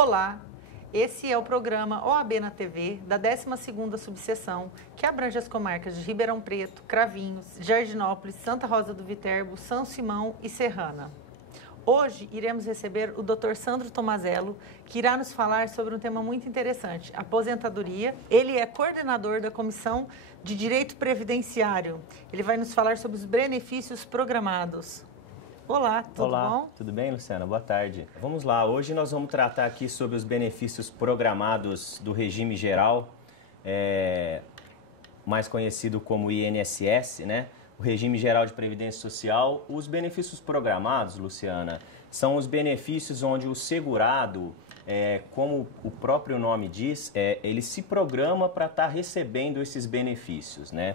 Olá, esse é o programa OAB na TV da 12ª subseção, que abrange as comarcas de Ribeirão Preto, Cravinhos, Jardinópolis, Santa Rosa do Viterbo, São Simão e Serrana. Hoje iremos receber o Dr. Sandro Tomazello, que irá nos falar sobre um tema muito interessante, aposentadoria. Ele é coordenador da Comissão de Direito Previdenciário. Ele vai nos falar sobre os benefícios programados. Olá, tudo bom? Olá, tudo bem, Luciana? Boa tarde. Vamos lá, hoje nós vamos tratar aqui sobre os benefícios programados do regime geral, mais conhecido como INSS, né? O regime geral de previdência social. Os benefícios programados, Luciana, são os benefícios onde o segurado, como o próprio nome diz, ele se programa para estar recebendo esses benefícios, né?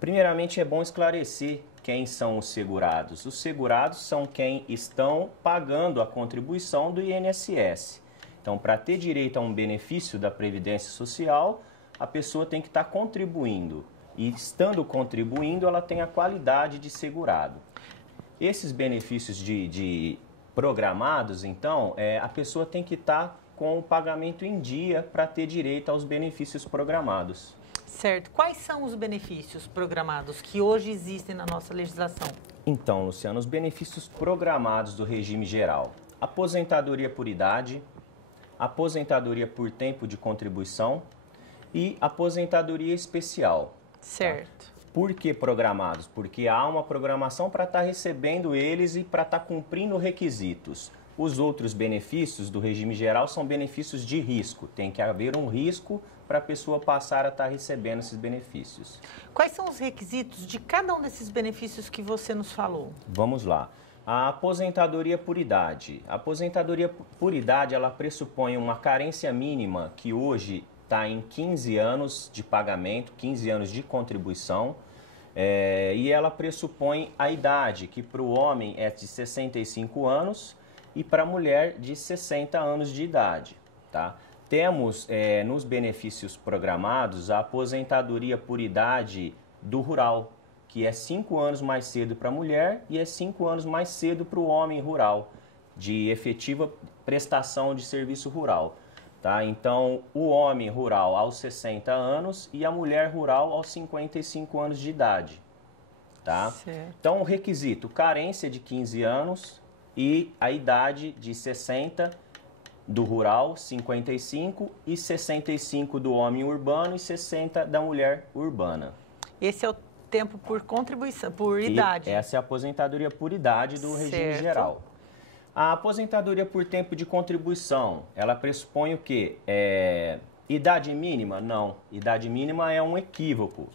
Primeiramente, é bom esclarecer quem são os segurados. Os segurados são quem estão pagando a contribuição do INSS. Então, para ter direito a um benefício da Previdência Social, a pessoa tem que estar contribuindo. E estando contribuindo, ela tem a qualidade de segurado. Esses benefícios de programados, então, a pessoa tem que estar com o pagamento em dia para ter direito aos benefícios programados. Certo. Quais são os benefícios programados que hoje existem na nossa legislação? Então, Luciano, os benefícios programados do regime geral. Aposentadoria por idade, aposentadoria por tempo de contribuição e aposentadoria especial. Certo. Tá? Por que programados? Porque há uma programação para estar recebendo eles e para estar cumprindo requisitos. Os outros benefícios do regime geral são benefícios de risco. Tem que haver um risco para a pessoa passar a estar recebendo esses benefícios. Quais são os requisitos de cada um desses benefícios que você nos falou? Vamos lá. A aposentadoria por idade. A aposentadoria por idade, ela pressupõe uma carência mínima que hoje está em 15 anos de pagamento, 15 anos de contribuição. E ela pressupõe a idade, que para o homem é de 65 anos e para a mulher de 60 anos de idade, tá? Temos nos benefícios programados a aposentadoria por idade do rural, que é 5 anos mais cedo para a mulher e é 5 anos mais cedo para o homem rural, de efetiva prestação de serviço rural. Tá? Então, o homem rural aos 60 anos e a mulher rural aos 55 anos de idade. Tá? Então, o requisito, carência de 15 anos e a idade de 60 do rural, 55 e 65 do homem urbano e 60 da mulher urbana. Esse é o tempo por contribuição, por idade. Essa é a aposentadoria por idade do regime geral. A aposentadoria por tempo de contribuição, ela pressupõe o quê? Idade mínima? Não. Idade mínima é um equívoco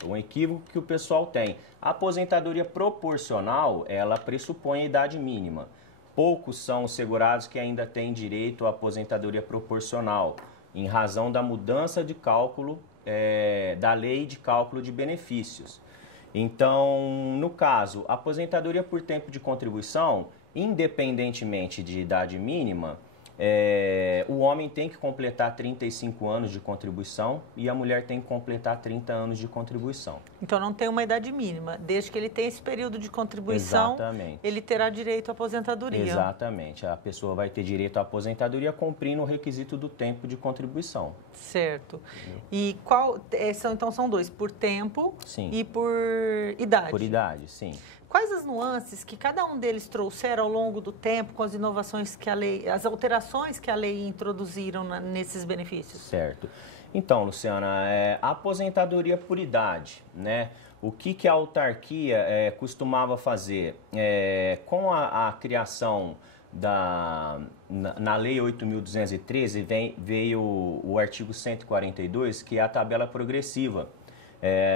que o pessoal tem. A aposentadoria proporcional, ela pressupõe a idade mínima. Poucos são os segurados que ainda têm direito à aposentadoria proporcional, em razão da mudança de cálculo da lei de cálculo de benefícios. Então, no caso, a aposentadoria por tempo de contribuição, independentemente de idade mínima, o homem tem que completar 35 anos de contribuição e a mulher tem que completar 30 anos de contribuição. Então não tem uma idade mínima, desde que ele tenha esse período de contribuição, exatamente, ele terá direito à aposentadoria. Exatamente, a pessoa vai ter direito à aposentadoria cumprindo o requisito do tempo de contribuição. Certo. E então são dois, por tempo, sim, e por idade. Por idade, sim. Quais as nuances que cada um deles trouxeram ao longo do tempo com as inovações que a lei, as alterações que a lei introduziram nesses benefícios? Certo. Então, Luciana, a aposentadoria por idade, né? O que a autarquia costumava fazer? Com a criação na Lei 8.213 veio o artigo 142, que é a tabela progressiva.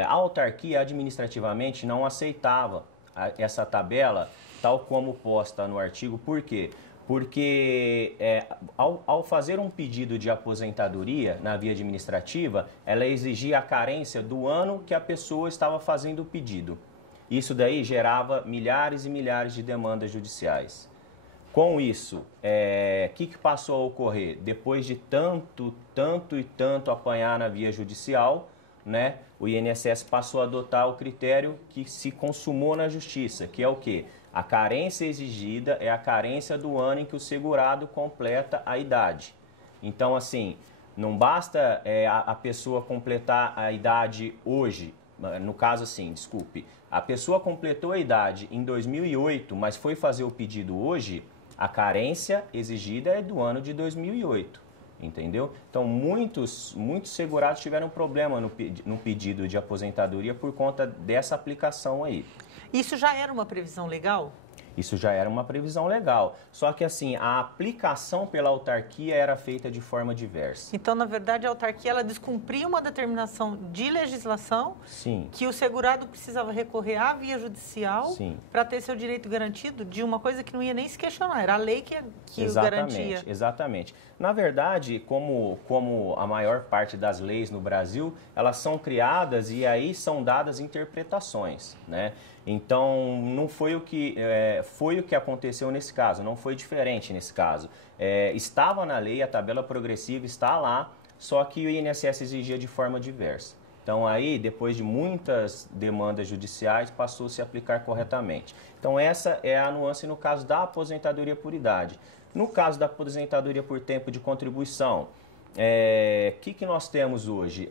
A autarquia administrativamente não aceitava essa tabela tal como posta no artigo. Por quê? Porque ao fazer um pedido de aposentadoria na via administrativa, ela exigia a carência do ano que a pessoa estava fazendo o pedido. Isso daí gerava milhares e milhares de demandas judiciais. Com isso, o que passou a ocorrer? Depois de tanto apanhar na via judicial, né, o INSS passou a adotar o critério que se consumou na justiça, que é o quê? A carência exigida é a carência do ano em que o segurado completa a idade. Então, assim, não basta a pessoa completar a idade hoje, no caso assim, desculpe, a pessoa completou a idade em 2008, mas foi fazer o pedido hoje, a carência exigida é do ano de 2008, entendeu? Então, muitos segurados tiveram problema no pedido de aposentadoria por conta dessa aplicação aí. Isso já era uma previsão legal? Isso já era uma previsão legal. Só que, assim, a aplicação pela autarquia era feita de forma diversa. Então, na verdade, a autarquia ela descumpria uma determinação de legislação. Sim. Que o segurado precisava recorrer à via judicial para ter seu direito garantido de uma coisa que não ia nem se questionar. Era a lei que o garantia. Exatamente. Na verdade, como a maior parte das leis no Brasil, elas são criadas e aí são dadas interpretações, né? Então, não foi o que aconteceu nesse caso, não foi diferente nesse caso. Estava na lei, a tabela progressiva está lá, só que o INSS exigia de forma diversa. Então, aí, depois de muitas demandas judiciais, passou-se a aplicar corretamente. Então, essa é a nuance no caso da aposentadoria por idade. No caso da aposentadoria por tempo de contribuição, que nós temos hoje?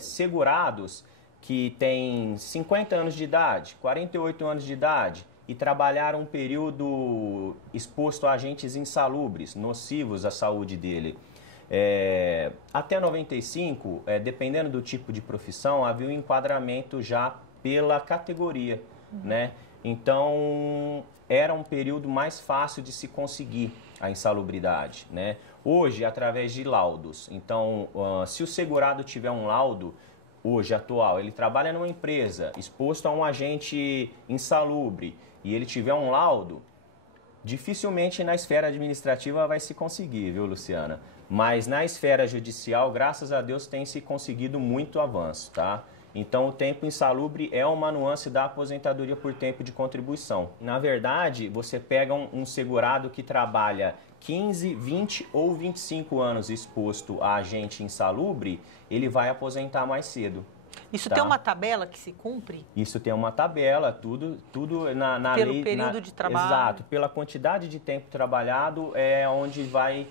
Segurados que têm 50 anos de idade, 48 anos de idade e trabalharam um período exposto a agentes insalubres, nocivos à saúde dele. Até 95, dependendo do tipo de profissão, havia um enquadramento já pela categoria, né? Então, era um período mais fácil de se conseguir a insalubridade, né? Hoje, através de laudos. Então, se o segurado tiver um laudo, hoje, atual, ele trabalha numa empresa exposto a um agente insalubre e ele tiver um laudo, dificilmente na esfera administrativa vai se conseguir, viu, Luciana? Mas na esfera judicial, graças a Deus, tem se conseguido muito avanço, tá? Então, o tempo insalubre é uma nuance da aposentadoria por tempo de contribuição. Na verdade, você pega um segurado que trabalha 15, 20 ou 25 anos exposto a agente insalubre, ele vai aposentar mais cedo. Isso tem uma tabela que se cumpre? Isso tem uma tabela, tudo na lei. Pelo período de trabalho? Exato, pela quantidade de tempo trabalhado é onde vai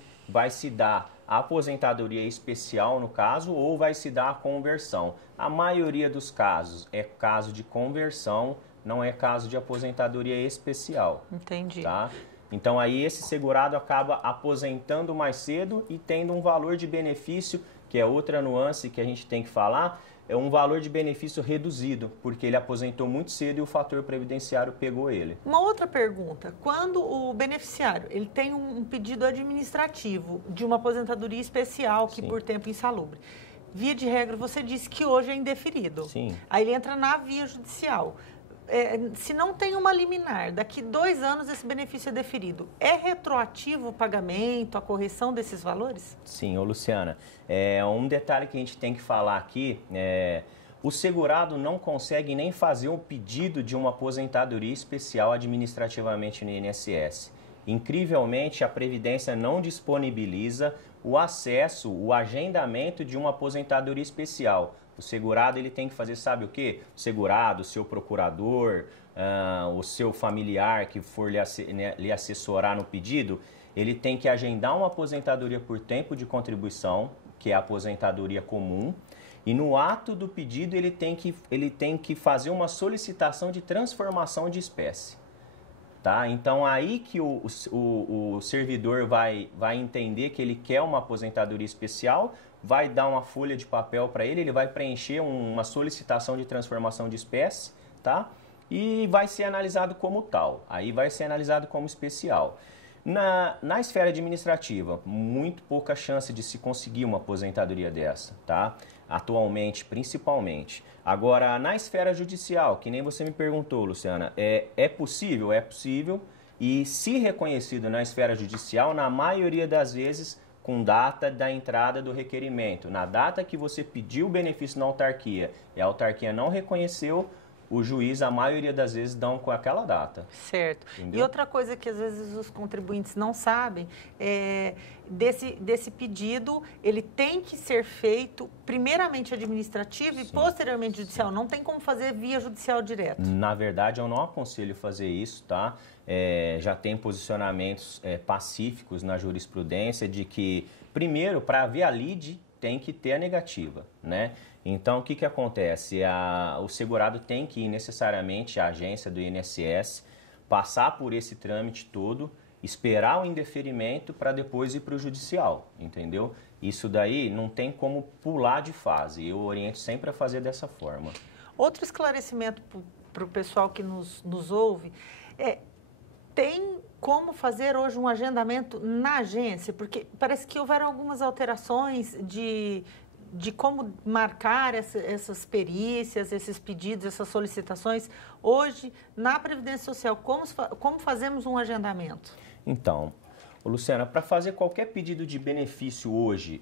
se dar a aposentadoria especial, no caso, ou vai se dar a conversão. A maioria dos casos é caso de conversão, não é caso de aposentadoria especial. Entendi. Tá? Então, aí esse segurado acaba aposentando mais cedo e tendo um valor de benefício, que é outra nuance que a gente tem que falar, é um valor de benefício reduzido, porque ele aposentou muito cedo e o fator previdenciário pegou ele. Uma outra pergunta, quando o beneficiário ele tem um pedido administrativo de uma aposentadoria especial que por tempo insalubre, via de regra você disse que hoje é indeferido. Sim. Aí ele entra na via judicial. Se não tem uma liminar, daqui 2 anos esse benefício é deferido, é retroativo o pagamento, a correção desses valores? Sim, Luciana, um detalhe que a gente tem que falar aqui, o segurado não consegue nem fazer um pedido de uma aposentadoria especial administrativamente no INSS. Incrivelmente, a Previdência não disponibiliza o acesso, o agendamento de uma aposentadoria especial. O segurado ele tem que fazer, sabe o quê? O segurado, o seu procurador, o seu familiar que for lhe assessorar no pedido, ele tem que agendar uma aposentadoria por tempo de contribuição, que é a aposentadoria comum, e no ato do pedido ele tem que fazer uma solicitação de transformação de espécie. Tá? Então, aí que o servidor vai entender que ele quer uma aposentadoria especial, vai dar uma folha de papel para ele vai preencher uma solicitação de transformação de espécie, tá? E vai ser analisado como tal, aí vai ser analisado como especial. Na esfera administrativa, muito pouca chance de se conseguir uma aposentadoria dessa, tá? Atualmente, principalmente. Agora, na esfera judicial, que nem você me perguntou, Luciana, é possível? É possível. E se reconhecido na esfera judicial, na maioria das vezes, com data da entrada do requerimento. Na data que você pediu o benefício na autarquia e a autarquia não reconheceu, o juiz, a maioria das vezes, dão com aquela data. Certo. Entendeu? E outra coisa que às vezes os contribuintes não sabem, desse pedido, ele tem que ser feito primeiramente administrativo e posteriormente judicial. Não tem como fazer via judicial direto. Na verdade, eu não aconselho fazer isso, tá? já tem posicionamentos pacíficos na jurisprudência de que, primeiro, para haver a lide, tem que ter a negativa, né? Então, o que acontece? O segurado tem que ir necessariamente à agência do INSS, passar por esse trâmite todo, esperar o indeferimento para depois ir para o judicial, entendeu? Isso daí não tem como pular de fase, eu oriento sempre a fazer dessa forma. Outro esclarecimento para o pessoal que nos ouve, tem como fazer hoje um agendamento na agência? Porque parece que houveram algumas alterações de como marcar essas perícias, esses pedidos, essas solicitações. Hoje, na Previdência Social, como fazemos um agendamento? Então, Luciana, para fazer qualquer pedido de benefício hoje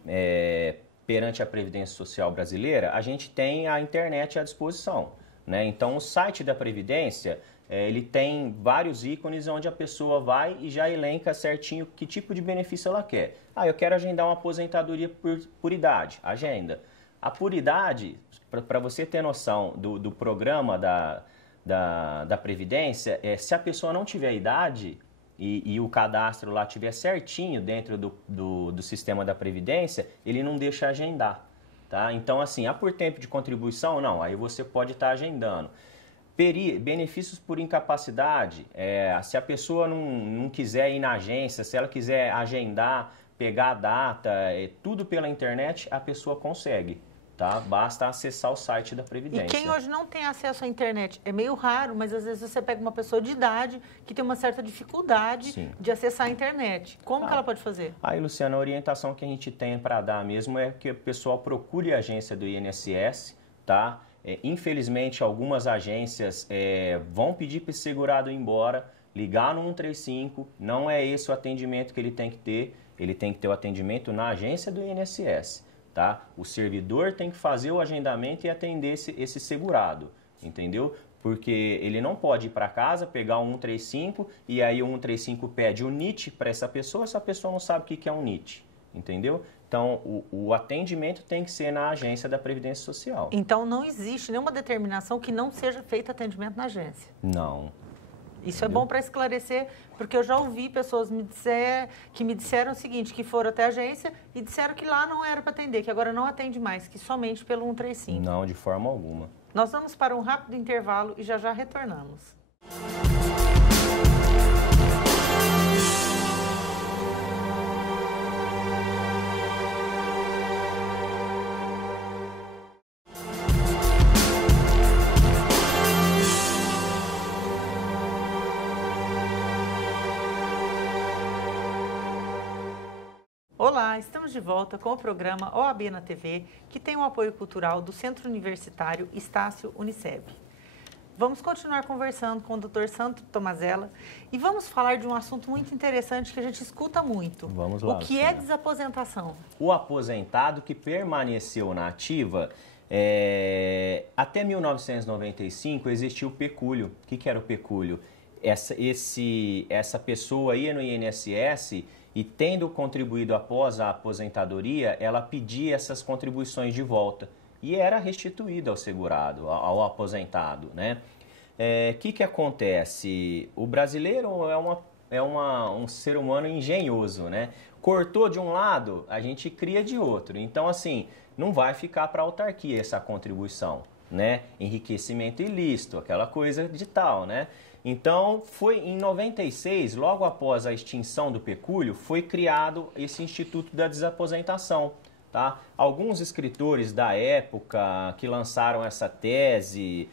perante a Previdência Social brasileira, a gente tem a internet à disposição, né? Então, o site da Previdência, ele tem vários ícones onde a pessoa vai e já elenca certinho que tipo de benefício ela quer. Eu quero agendar uma aposentadoria por idade. Agenda. A por idade, para você ter noção do programa da Previdência, se a pessoa não tiver idade e o cadastro lá tiver certinho dentro do sistema da Previdência, ele não deixa agendar. Tá? Então, assim, por tempo de contribuição, não. Aí você pode estar agendando. Benefícios por incapacidade, se a pessoa não quiser ir na agência, se ela quiser agendar, pegar a data, tudo pela internet, a pessoa consegue, tá? Basta acessar o site da Previdência. E quem hoje não tem acesso à internet, é meio raro, mas às vezes você pega uma pessoa de idade que tem uma certa dificuldade Sim. de acessar a internet. Como que ela pode fazer? Aí, Luciana, a orientação que a gente tem para dar mesmo é que o pessoal procure a agência do INSS, tá? Infelizmente, algumas agências vão pedir para esse segurado ir embora, ligar no 135, não é esse o atendimento que ele tem que ter o atendimento na agência do INSS, tá? O servidor tem que fazer o agendamento e atender esse segurado, entendeu? Porque ele não pode ir para casa, pegar o 135 e aí o 135 pede o NIT para essa pessoa não sabe o que é um NIT, entendeu? Então, o atendimento tem que ser na agência da Previdência Social. Então, não existe nenhuma determinação que não seja feito atendimento na agência? Não. Isso entendeu? É bom para esclarecer, porque eu já ouvi pessoas que me disseram o seguinte, que foram até a agência e disseram que lá não era para atender, que agora não atende mais, que somente pelo 135. Não, de forma alguma. Nós vamos para um rápido intervalo e já retornamos. Olá, estamos de volta com o programa OAB na TV, que tem o apoio cultural do Centro Universitário Estácio Uniceb. Vamos continuar conversando com o Dr. Sandro Tomazella e vamos falar de um assunto muito interessante que a gente escuta muito. Vamos lá. O que é desaposentação? O aposentado que permaneceu na ativa, até 1995 existia o pecúlio. O que era o pecúlio? Essa pessoa ia no INSS e, tendo contribuído após a aposentadoria, ela pedia essas contribuições de volta e era restituída ao segurado, ao aposentado, né? Que acontece? O brasileiro é um ser humano engenhoso, né? Cortou de um lado, a gente cria de outro. Então, assim, não vai ficar para a autarquia essa contribuição, né? Enriquecimento ilícito, aquela coisa de tal, né? Então, foi em 96, logo após a extinção do pecúlio, foi criado esse Instituto da Desaposentação. Tá? Alguns escritores da época que lançaram essa tese,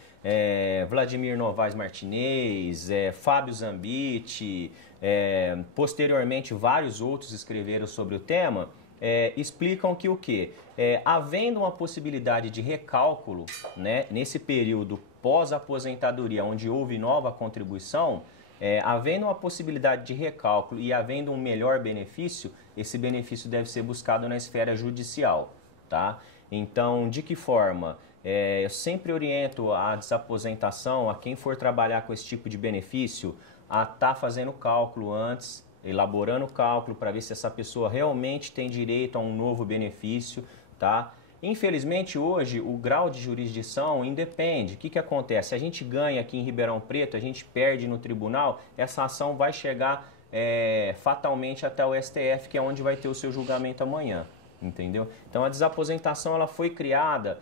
Vladimir Novaes Martinez, Fábio Zambiti, posteriormente vários outros escreveram sobre o tema, explicam que o quê? Havendo uma possibilidade de recálculo, né, nesse período pós-aposentadoria, onde houve nova contribuição, havendo uma possibilidade de recálculo e havendo um melhor benefício, esse benefício deve ser buscado na esfera judicial, tá? Então, de que forma? Eu sempre oriento a desaposentação, a quem for trabalhar com esse tipo de benefício, a estar fazendo cálculo antes, elaborando o cálculo para ver se essa pessoa realmente tem direito a um novo benefício, tá? Infelizmente, hoje, o grau de jurisdição independe. O que acontece? Se a gente ganha aqui em Ribeirão Preto, a gente perde no tribunal, essa ação vai chegar fatalmente até o STF, que é onde vai ter o seu julgamento amanhã. Entendeu? Então, a desaposentação ela foi criada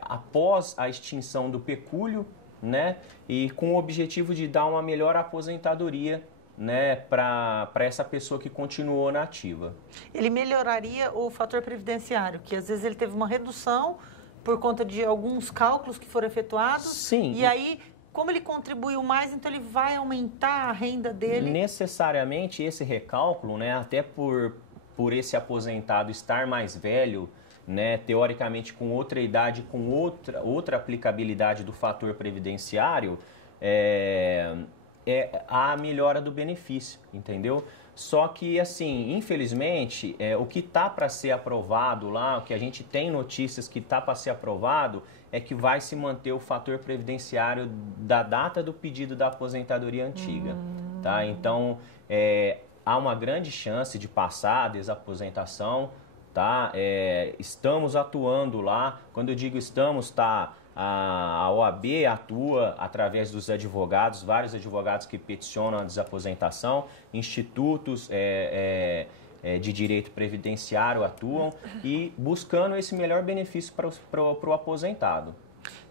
após a extinção do pecúlio, né? E com o objetivo de dar uma melhor aposentadoria, né, para essa pessoa que continuou na ativa. Ele melhoraria o fator previdenciário, que às vezes ele teve uma redução por conta de alguns cálculos que foram efetuados. Sim. E aí, como ele contribuiu mais, então ele vai aumentar a renda dele? Necessariamente esse recálculo, né, até por esse aposentado estar mais velho, né, teoricamente com outra idade, com outra aplicabilidade do fator previdenciário, a melhora do benefício, entendeu? Só que, assim, infelizmente, o que está para ser aprovado lá, o que a gente tem notícias que está para ser aprovado, é que vai se manter o fator previdenciário da data do pedido da aposentadoria antiga, tá? Então, há uma grande chance de passar a desaposentação, tá? Estamos atuando lá. Quando eu digo estamos, tá? A OAB atua através dos advogados, vários advogados que peticionam a desaposentação, institutos de direito previdenciário atuam e buscando esse melhor benefício para o aposentado.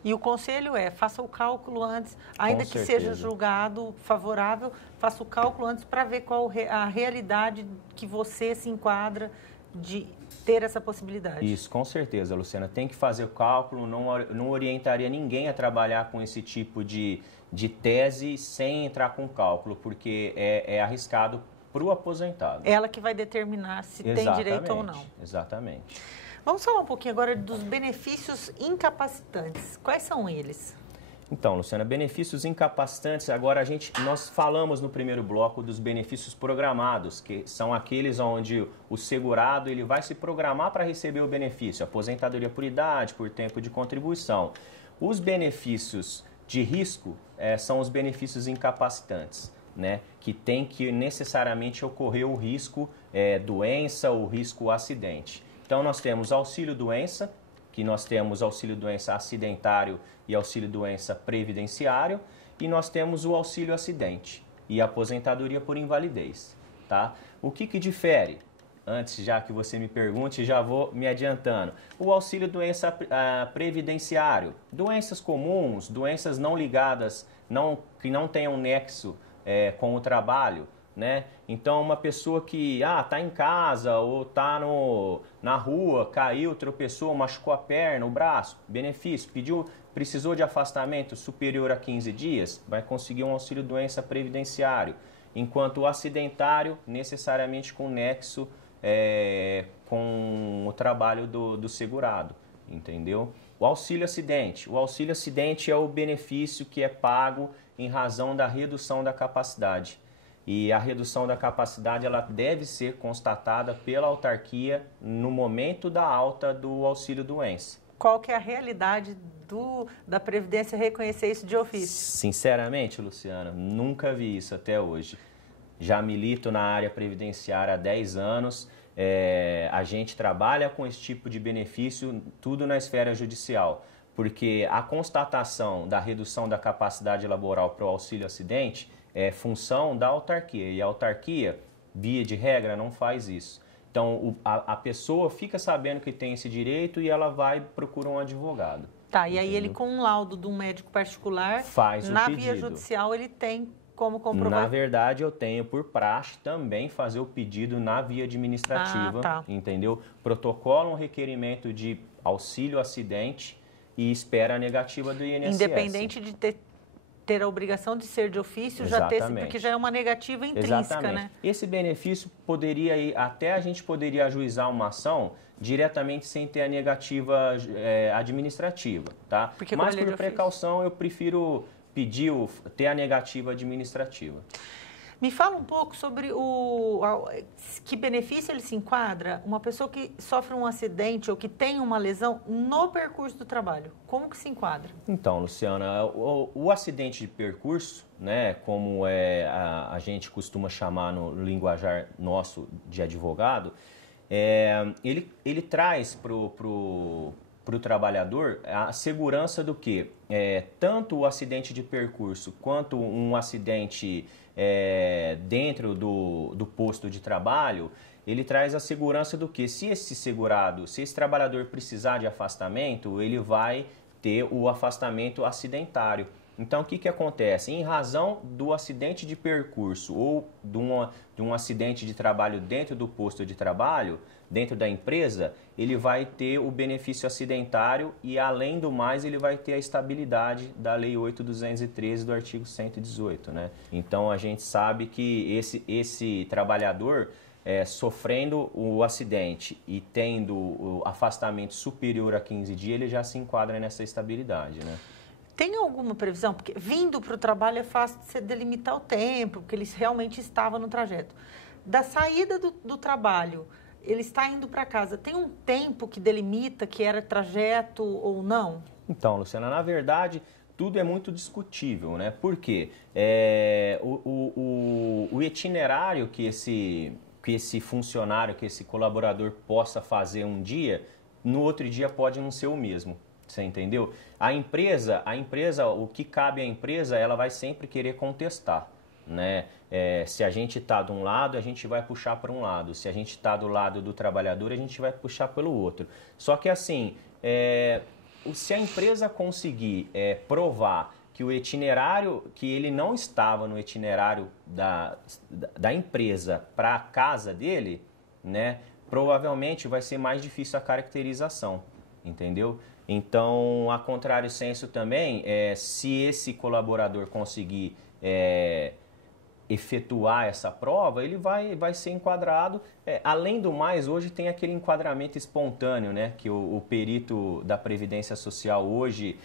E o conselho faça o cálculo antes, ainda que seja julgado favorável, faça o cálculo antes para ver qual a realidade que você se enquadra de ter essa possibilidade. Isso, com certeza, Luciana. Tem que fazer o cálculo, não orientaria ninguém a trabalhar com esse tipo de tese sem entrar com cálculo, porque é arriscado para o aposentado. Ela que vai determinar se tem direito ou não. Exatamente. Vamos falar um pouquinho agora dos benefícios incapacitantes. Quais são eles? Então, Luciana, benefícios incapacitantes, agora nós falamos no primeiro bloco dos benefícios programados, que são aqueles onde o segurado ele vai se programar para receber o benefício, aposentadoria por idade, por tempo de contribuição. Os benefícios de risco são os benefícios incapacitantes, né? Que tem que necessariamente ocorrer o risco doença ou risco acidente. Então, nós temos auxílio-doença, que nós temos auxílio-doença acidentário e auxílio-doença previdenciário, e nós temos o auxílio-acidente e aposentadoria por invalidez, tá? O que difere? Antes, já que você me pergunte, já vou me adiantando. O auxílio-doença previdenciário, doenças comuns, doenças não ligadas, que não tenham nexo com o trabalho, né? Então, uma pessoa que está em casa ou está na rua, caiu, tropeçou, machucou a perna, o braço, benefício, precisou de afastamento superior a 15 dias, vai conseguir um auxílio-doença previdenciário. Enquanto o acidentário, necessariamente com nexo com o trabalho do segurado, entendeu? O auxílio-acidente. O auxílio-acidente é o benefício que é pago em razão da redução da capacidade. E a redução da capacidade ela deve ser constatada pela autarquia no momento da alta do auxílio-doença. Qual que é a realidade da Previdência reconhecer isso de ofício? Sinceramente, Luciana, nunca vi isso até hoje. Já milito na área previdenciária há 10 anos. A gente trabalha com esse tipo de benefício, tudo na esfera judicial. Porque a constatação da redução da capacidade laboral para o auxílio-acidente é função da autarquia, e a autarquia, via de regra, não faz isso. Então, a pessoa fica sabendo que tem esse direito e ela vai procurar um advogado. Tá, e aí ele com um laudo de um médico particular, faz o pedido. Via judicial ele tem como comprovar? Na verdade, eu tenho por praxe também fazer o pedido na via administrativa, entendeu? Protocola um requerimento de auxílio-acidente e espera a negativa do INSS. Independente de ter a obrigação de ser de ofício, porque já é uma negativa intrínseca, né? Esse benefício poderia até a gente poderia ajuizar uma ação diretamente sem ter a negativa administrativa, tá? Mas por precaução eu prefiro ter a negativa administrativa. Me fala um pouco sobre que benefício ele se enquadra uma pessoa que sofre um acidente ou que tem uma lesão no percurso do trabalho. Como que se enquadra? Então, Luciana, o acidente de percurso, né, como a gente costuma chamar no linguajar nosso de advogado, Ele traz para o trabalhador a segurança do que tanto o acidente de percurso quanto um acidente dentro do posto de trabalho, ele traz a segurança do que se esse trabalhador precisar de afastamento, ele vai ter o afastamento acidentário. Então, o que acontece? Em razão do acidente de percurso ou de um acidente de trabalho dentro do posto de trabalho, dentro da empresa, ele vai ter o benefício acidentário e, além do mais, ele vai ter a estabilidade da Lei 8.213 do artigo 118, né? Então, a gente sabe que esse trabalhador, sofrendo o acidente e tendo o afastamento superior a 15 dias, ele já se enquadra nessa estabilidade, né? Tem alguma previsão? Porque vindo para o trabalho é fácil de você delimitar o tempo, porque ele realmente estava no trajeto. Da saída do trabalho, ele está indo para casa, tem um tempo que delimita que era trajeto ou não? Então, Luciana, na verdade, tudo é muito discutível, né? Por quê? O itinerário que esse funcionário, que esse colaborador possa fazer um dia, no outro dia pode não ser o mesmo. Você entendeu? A empresa, o que cabe à empresa, ela vai sempre querer contestar, né? Se a gente está de um lado, a gente vai puxar para um lado. Se a gente está do lado do trabalhador, a gente vai puxar pelo outro. Só que assim, se a empresa conseguir provar que o itinerário, que ele não estava no itinerário da empresa para a casa dele, né? Provavelmente vai ser mais difícil a caracterização, entendeu? Então, a contrário senso também, se esse colaborador conseguir efetuar essa prova, ele vai ser enquadrado. Além do mais, hoje tem aquele enquadramento espontâneo, né? Que o perito da Previdência Social hoje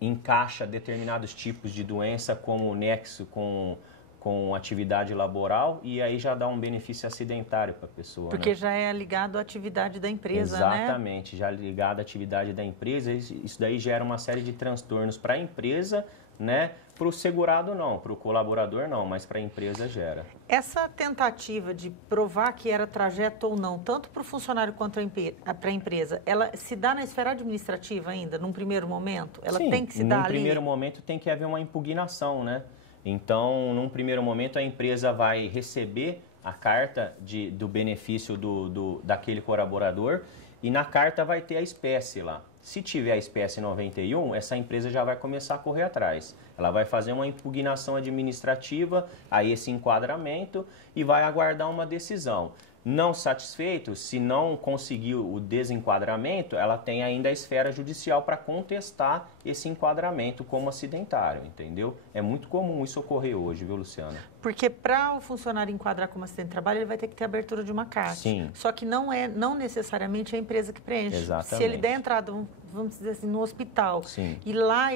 encaixa determinados tipos de doença como nexo com atividade laboral e aí já dá um benefício acidentário para a pessoa. Porque né? já é ligado à atividade da empresa, Exatamente, já ligado à atividade da empresa, isso daí gera uma série de transtornos para a empresa, né? Para o segurado não, para o colaborador não, mas para a empresa gera. Essa tentativa de provar que era trajeto ou não, tanto para o funcionário quanto para a empresa, ela se dá na esfera administrativa ainda, num primeiro momento? Ela Sim, tem que se dar ali? Num primeiro momento tem que haver uma impugnação, né? Então, num primeiro momento, a empresa vai receber a carta do benefício daquele colaborador e na carta vai ter a espécie lá. Se tiver a espécie 91, essa empresa já vai começar a correr atrás. Ela vai fazer uma impugnação administrativa a esse enquadramento e vai aguardar uma decisão. Não satisfeito, se não conseguiu o desenquadramento, ela tem ainda a esfera judicial para contestar esse enquadramento como acidentário, entendeu? É muito comum isso ocorrer hoje, viu, Luciana? Porque para o funcionário enquadrar como acidente de trabalho, ele vai ter que ter abertura de uma CAT. Sim. Só que não necessariamente é a empresa que preenche. Exatamente. Se ele der entrada, vamos dizer assim, no hospital, Sim. e lá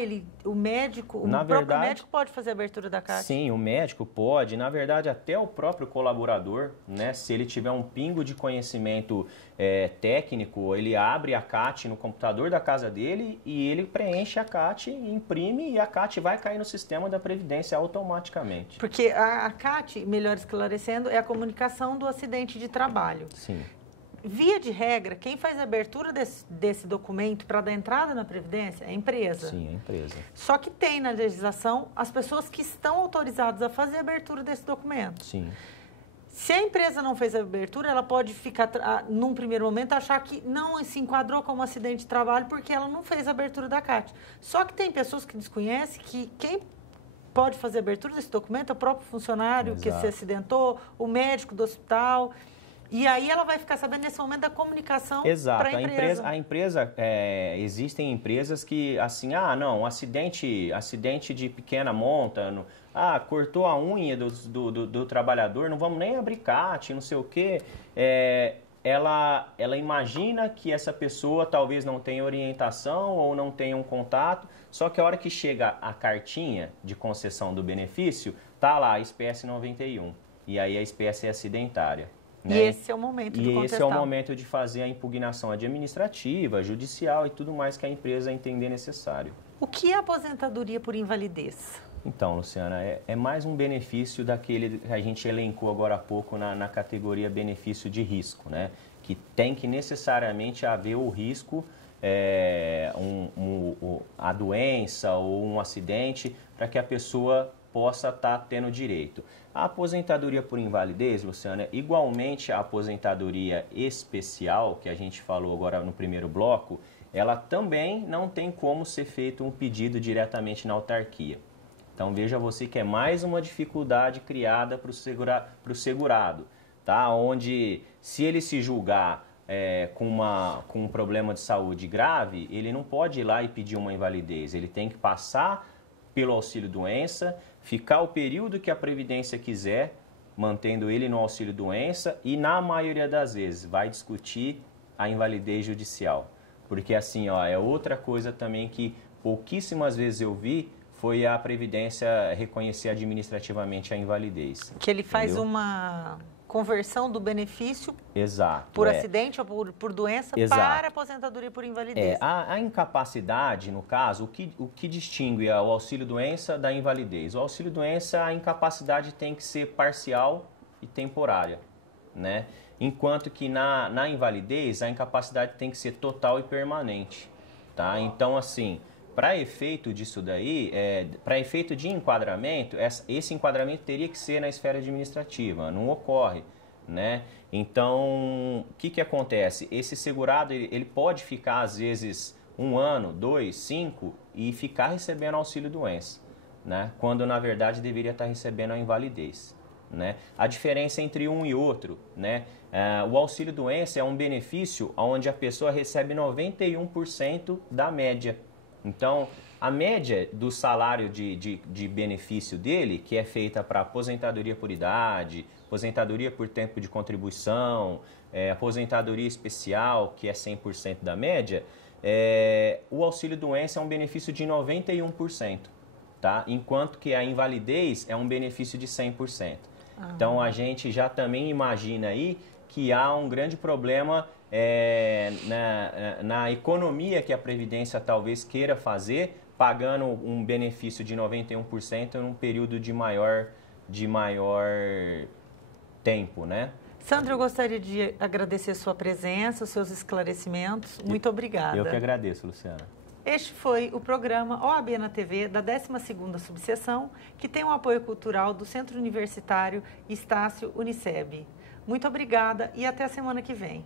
o médico, próprio médico pode fazer a abertura da CAT? Sim, o médico pode. Na verdade, até o próprio colaborador, né? Se ele tiver um pingo de conhecimento técnico, ele abre a CAT no computador da casa dele e ele preenche a CAT, imprime e a CAT vai cair no sistema da Previdência automaticamente. Porque a CAT, melhor esclarecendo, é a comunicação do acidente de trabalho. Sim. Via de regra, quem faz a abertura desse documento para dar entrada na Previdência é a empresa. Sim, a empresa. Só que tem na legislação as pessoas que estão autorizadas a fazer a abertura desse documento. Sim. Se a empresa não fez a abertura, ela pode ficar, num primeiro momento, achar que não se enquadrou como acidente de trabalho porque ela não fez a abertura da CAT. Só que tem pessoas que desconhecem que quem pode fazer a abertura desse documento é o próprio funcionário que se acidentou, o médico do hospital. E aí ela vai ficar sabendo nesse momento da comunicação para a empresa. A empresa, existem empresas que, assim, não, acidente de pequena monta, cortou a unha do trabalhador, não vamos nem abrir CAT, não sei o quê. Ela imagina que essa pessoa talvez não tenha orientação ou não tenha um contato, só que a hora que chega a cartinha de concessão do benefício, tá lá a espécie 91, e aí a espécie é acidentária. Né? E esse é o momento de contestar. Esse é o momento de fazer a impugnação administrativa, judicial e tudo mais que a empresa entender necessário. O que é aposentadoria por invalidez? Então, Luciana, é mais um benefício daquele que a gente elencou agora há pouco na categoria benefício de risco, né? Que tem que necessariamente haver o risco, a doença ou um acidente, para que a pessoa possa estar tendo direito. A aposentadoria por invalidez, Luciana, igualmente a aposentadoria especial, que a gente falou agora no primeiro bloco, ela também não tem como ser feito um pedido diretamente na autarquia. Então veja você que é mais uma dificuldade criada para o segurado, tá? Onde se ele se julgar com um problema de saúde grave, ele não pode ir lá e pedir uma invalidez, ele tem que passar pelo auxílio-doença, ficar o período que a Previdência quiser, mantendo ele no auxílio-doença e, na maioria das vezes, vai discutir a invalidez judicial. Porque, assim, ó, é outra coisa também que pouquíssimas vezes eu vi, foi a Previdência reconhecer administrativamente a invalidez. Que ele faz uma conversão do benefício por acidente ou por doença para aposentadoria por invalidez. A incapacidade, no caso, o que distingue o auxílio-doença da invalidez? O auxílio-doença, a incapacidade tem que ser parcial e temporária, né? Enquanto que na invalidez, a incapacidade tem que ser total e permanente, tá? Então, assim, para efeito disso daí, para efeito de enquadramento, esse enquadramento teria que ser na esfera administrativa, não ocorre, né? Então, o que acontece? Esse segurado, ele pode ficar, às vezes, 1 ano, 2, 5 e ficar recebendo auxílio-doença, né? Quando, na verdade, deveria estar recebendo a invalidez, né? A diferença entre um e outro, né? O auxílio-doença é um benefício onde a pessoa recebe 91% da média. Então, a média do salário de benefício dele, que é feita para aposentadoria por idade, aposentadoria por tempo de contribuição, aposentadoria especial, que é 100% da média, o auxílio-doença é um benefício de 91%, tá? Enquanto que a invalidez é um benefício de 100%. Então, a gente já também imagina aí que há um grande problema na economia que a Previdência talvez queira fazer, pagando um benefício de 91% num período de maior tempo, né? Sandro, eu gostaria de agradecer sua presença, os seus esclarecimentos. Muito obrigada. Eu que agradeço, Luciana. Este foi o programa OAB na TV da 12ª Subseção, que tem o apoio cultural do Centro Universitário Estácio Uniceb. Muito obrigada e até a semana que vem.